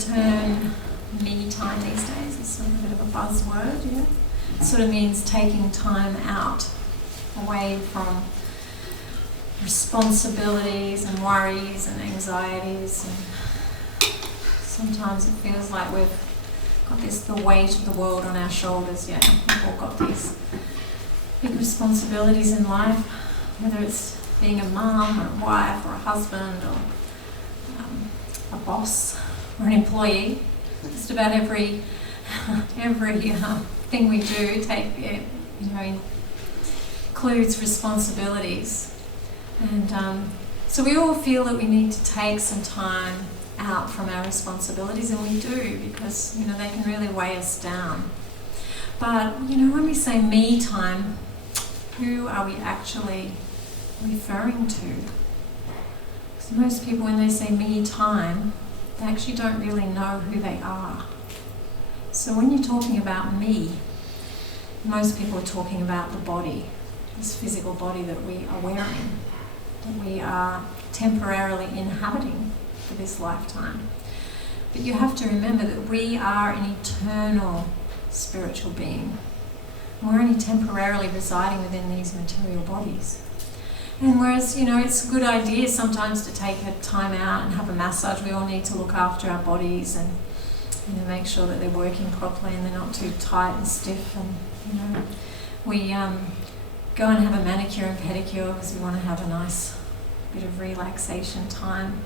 term me time these days is sort of a bit of a buzzword, yeah? It sort of means taking time out, away from responsibilities and worries and anxieties, and sometimes it feels like we've got the weight of the world on our shoulders. Yeah, we've all got these big responsibilities in life, whether it's being a mum or a wife or a husband or a boss or an employee. Just about every thing we do includes responsibilities, and so we all feel that we need to take some time out from our responsibilities, and we do, because they can really weigh us down. But when we say me time, who are we actually referring to? Because most people, when they say me time, they actually don't really know who they are. So when you're talking about me, most people are talking about the body, this physical body that we are wearing, that we are temporarily inhabiting for this lifetime. But you have to remember that we are an eternal spiritual being. We're only temporarily residing within these material bodies. And whereas, it's a good idea sometimes to take a time out and have a massage. We all need to look after our bodies and, make sure that they're working properly and they're not too tight and stiff. And, we go and have a manicure and pedicure because we want to have a nice bit of relaxation time.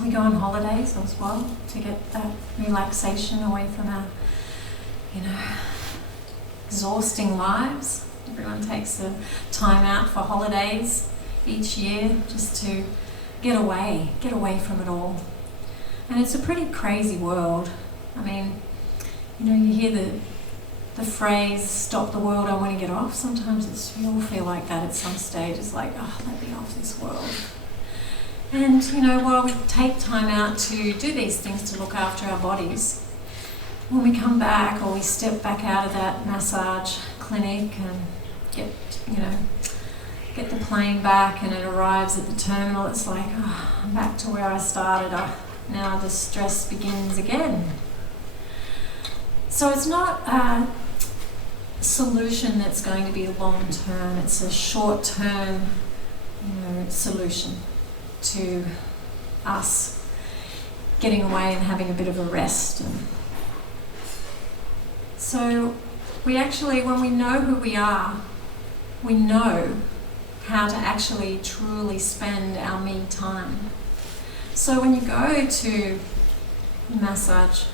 We go on holidays as well to get that relaxation away from our, exhausting lives. Everyone takes the time out for holidays each year just to get away from it all. And it's a pretty crazy world. I mean, you hear the phrase, stop the world, I want to get off. Sometimes we all feel like that at some stage. It's like, let me off this world. And, while we take time out to do these things to look after our bodies, when we come back or we step back out of that massage clinic and get the plane back and it arrives at the terminal, it's like, I'm back to where I started. Now the stress begins again. So it's not a solution that's going to be long-term. It's a short-term, solution to us getting away and having a bit of a rest. And so we actually, when we know who we are, we know how to actually truly spend our me time. So when you go to massage,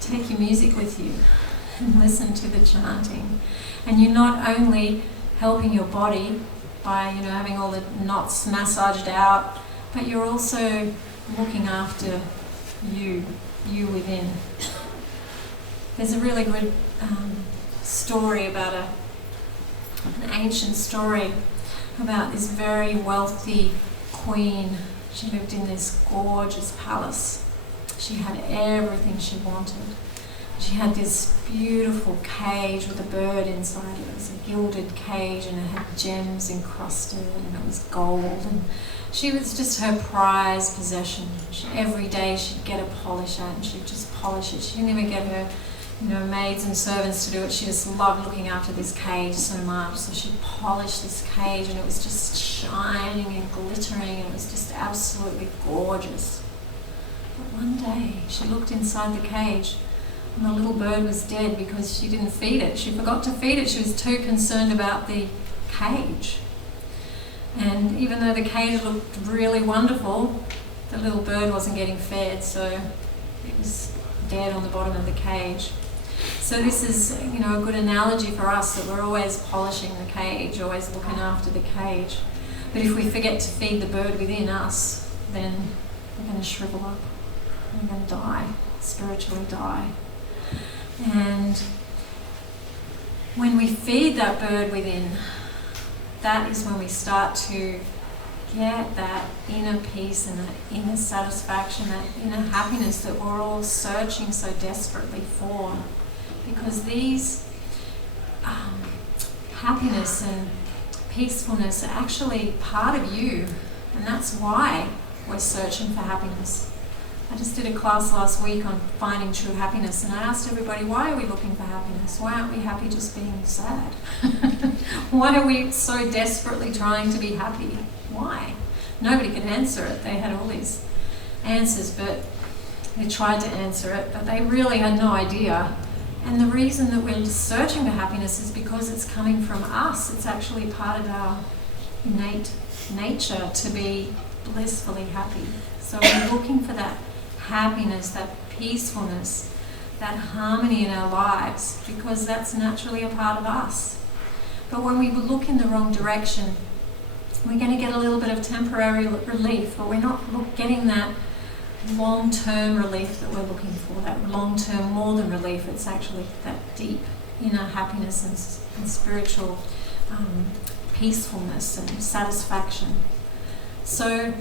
take your music with you and listen to the chanting. And you're not only helping your body by, having all the knots massaged out, but you're also looking after you within. There's a really good story about an ancient story about this very wealthy queen. She lived in this gorgeous palace. She had everything she wanted. She had this beautiful cage with a bird inside it. It was a gilded cage and it had gems encrusted and it was gold. And she was just her prized possession. Every day she'd get a polish out and she'd just polish it. She didn't even get her maids and servants to do it. She just loved looking after this cage so much. So she'd polish this cage and it was just shining and glittering and it was just absolutely gorgeous. But one day she looked inside the cage and the little bird was dead because she didn't feed it. She forgot to feed it. She was too concerned about the cage. And even though the cage looked really wonderful, the little bird wasn't getting fed, so it was dead on the bottom of the cage. So this is, a good analogy for us, that we're always polishing the cage, always looking after the cage. But if we forget to feed the bird within us, then we're going to shrivel up. We're going to die, spiritually die. And when we feed that bird within, that is when we start to get that inner peace and that inner satisfaction, that inner happiness that we're all searching so desperately for. Because these happiness and peacefulness are actually part of you, and that's why we're searching for happiness. I just did a class last week on finding true happiness, and I asked everybody, why are we looking for happiness? Why aren't we happy just being sad? Why are we so desperately trying to be happy? Why? Nobody could answer it. They had all these answers, but they tried to answer it, but they really had no idea. And the reason that we're searching for happiness is because it's coming from us. It's actually part of our innate nature to be blissfully happy. So we're looking for that happiness, that peacefulness, that harmony in our lives, because that's naturally a part of us. But when we look in the wrong direction, we're going to get a little bit of temporary relief, but we're not getting that long-term relief that we're looking for, that long-term more than relief. It's actually that deep inner happiness and spiritual peacefulness and satisfaction. So,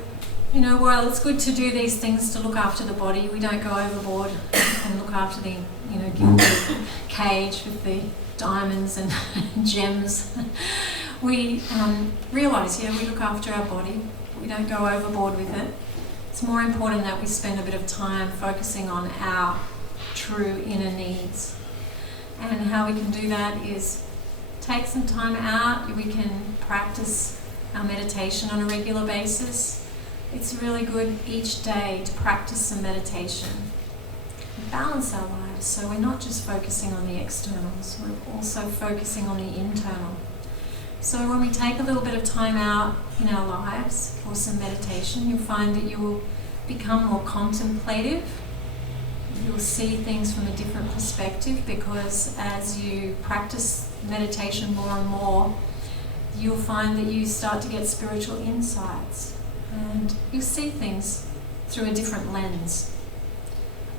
while it's good to do these things to look after the body, we don't go overboard and look after the, gilded cage with the diamonds and gems. We realise, we look after our body, but we don't go overboard with it. It's more important that we spend a bit of time focusing on our true inner needs. And how we can do that is take some time out. We can practice our meditation on a regular basis. It's really good each day to practice some meditation. We balance our lives, so we're not just focusing on the externals, we're also focusing on the internal. So when we take a little bit of time out in our lives for some meditation, you'll find that you will become more contemplative. You'll see things from a different perspective, because as you practice meditation more and more, you'll find that you start to get spiritual insights, and you'll see things through a different lens.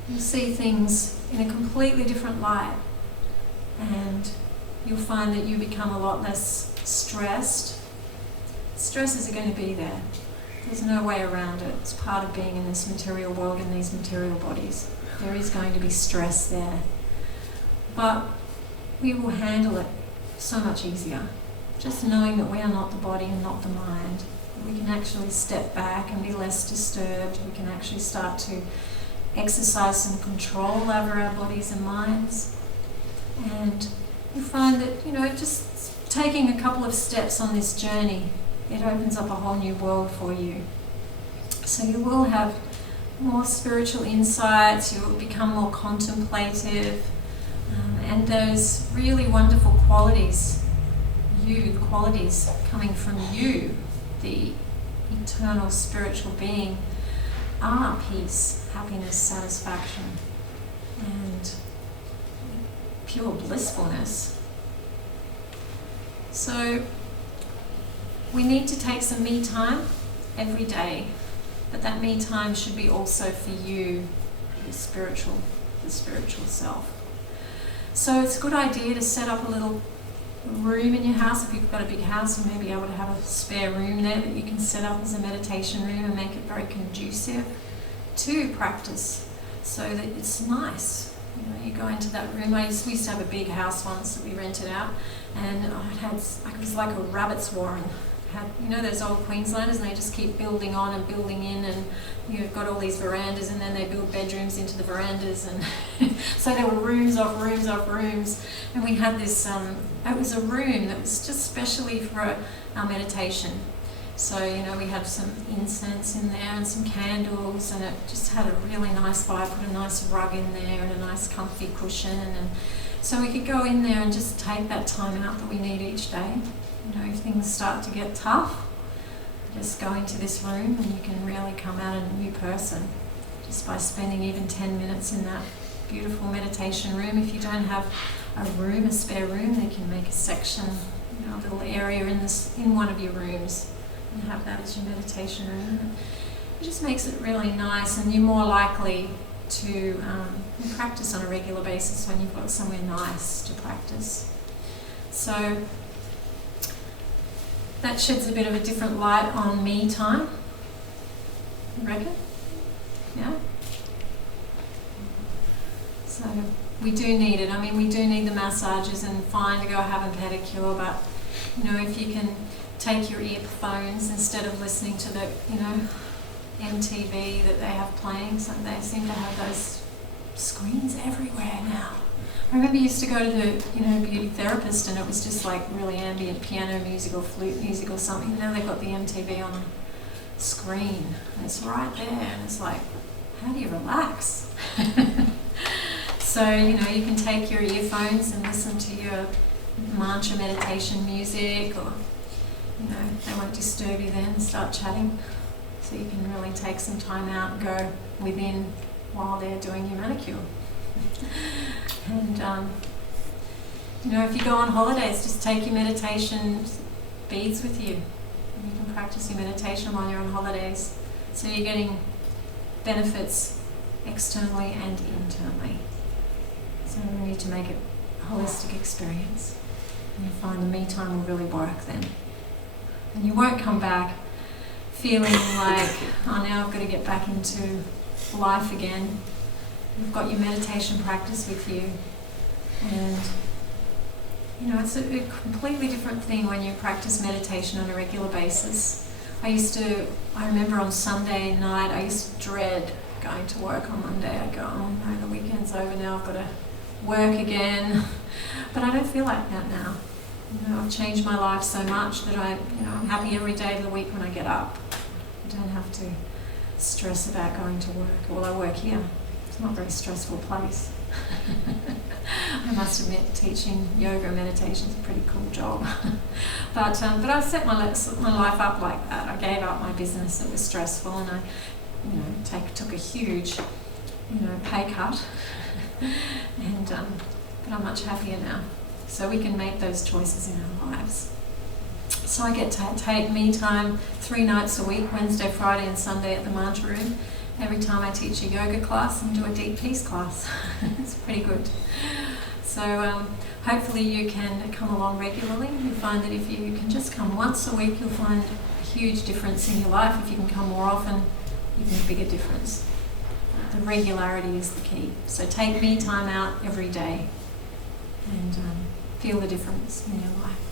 You'll see things in a completely different light, and you'll find that you become a lot less stressed. Stresses are going to be there. There's no way around it. It's part of being in this material world, in these material bodies. There is going to be stress there. But we will handle it so much easier. Just knowing that we are not the body and not the mind. We can actually step back and be less disturbed. We can actually start to exercise some control over our bodies and minds. And you find that, just taking a couple of steps on this journey, it opens up a whole new world for you. So you will have more spiritual insights, you will become more contemplative, and those really wonderful qualities, the qualities coming from you, the eternal spiritual being, are peace, happiness, satisfaction, and pure blissfulness. So we need to take some me time every day, but that me time should be also for you, the spiritual self. So it's a good idea to set up a little room in your house. If you've got a big house, you may be able to have a spare room there that you can set up as a meditation room and make it very conducive to practice, so that it's nice. You go into that room. We used to have a big house once that we rented out, and it was like a rabbit's warren. Those old Queenslanders, and they just keep building on and building in, and you've got all these verandas, and then they build bedrooms into the verandas, and so there were rooms off rooms off rooms, and we had this, it was a room that was just specially for our meditation. So, we had some incense in there and some candles, and it just had a really nice vibe. Put a nice rug in there and a nice comfy cushion, and so we could go in there and just take that time out that we need each day. If things start to get tough, just go into this room and you can really come out a new person just by spending even 10 minutes in that beautiful meditation room. If you don't have a spare room, they can make a section, a little area in one of your rooms, and have that as your meditation room. It just makes it really nice, and you're more likely to practice on a regular basis when you've got somewhere nice to practice. So that sheds a bit of a different light on me time. You reckon? Yeah? So we do need it. We do need the massages, and fine to go have a pedicure, but if you can take your earphones instead of listening to the MTV that they have playing. So they seem to have those screens everywhere now. I remember you used to go to the, beauty therapist, and it was just like really ambient piano music or flute music or something. Now they've got the MTV on the screen, and it's right there, and it's like, how do you relax? So, you can take your earphones and listen to your mantra meditation music, or, they won't disturb you then and start chatting. So you can really take some time out and go within while they're doing your manicure. And, if you go on holidays, just take your meditation beads with you. And you can practice your meditation while you're on holidays. So you're getting benefits externally and internally. So we need to make it a holistic experience. And you find the me time will really work then. And you won't come back feeling like, oh, now I've got to get back into life again. You've got your meditation practice with you. And, it's a completely different thing when you practice meditation on a regular basis. I remember on Sunday night, I used to dread going to work on Monday. I'd go, oh no, the weekend's over now, I've got to work again. But I don't feel like that now. I've changed my life so much that I'm happy every day of the week when I get up. I don't have to stress about going to work. Well, I work here. It's not a very stressful place. I must admit, teaching yoga and meditation is a pretty cool job. But I set my life up like that. I gave up my business that was stressful, and I, took a huge, pay cut. And but I'm much happier now. So we can make those choices in our lives. So I get to take me time 3 nights a week, Wednesday, Friday and Sunday at the Mantra Room. Every time I teach a yoga class and do a deep peace class. It's pretty good. So hopefully you can come along regularly. You find that if you can just come once a week, you'll find a huge difference in your life. If you can come more often, even a bigger difference. The regularity is the key. So take me time out every day and feel the difference in your life.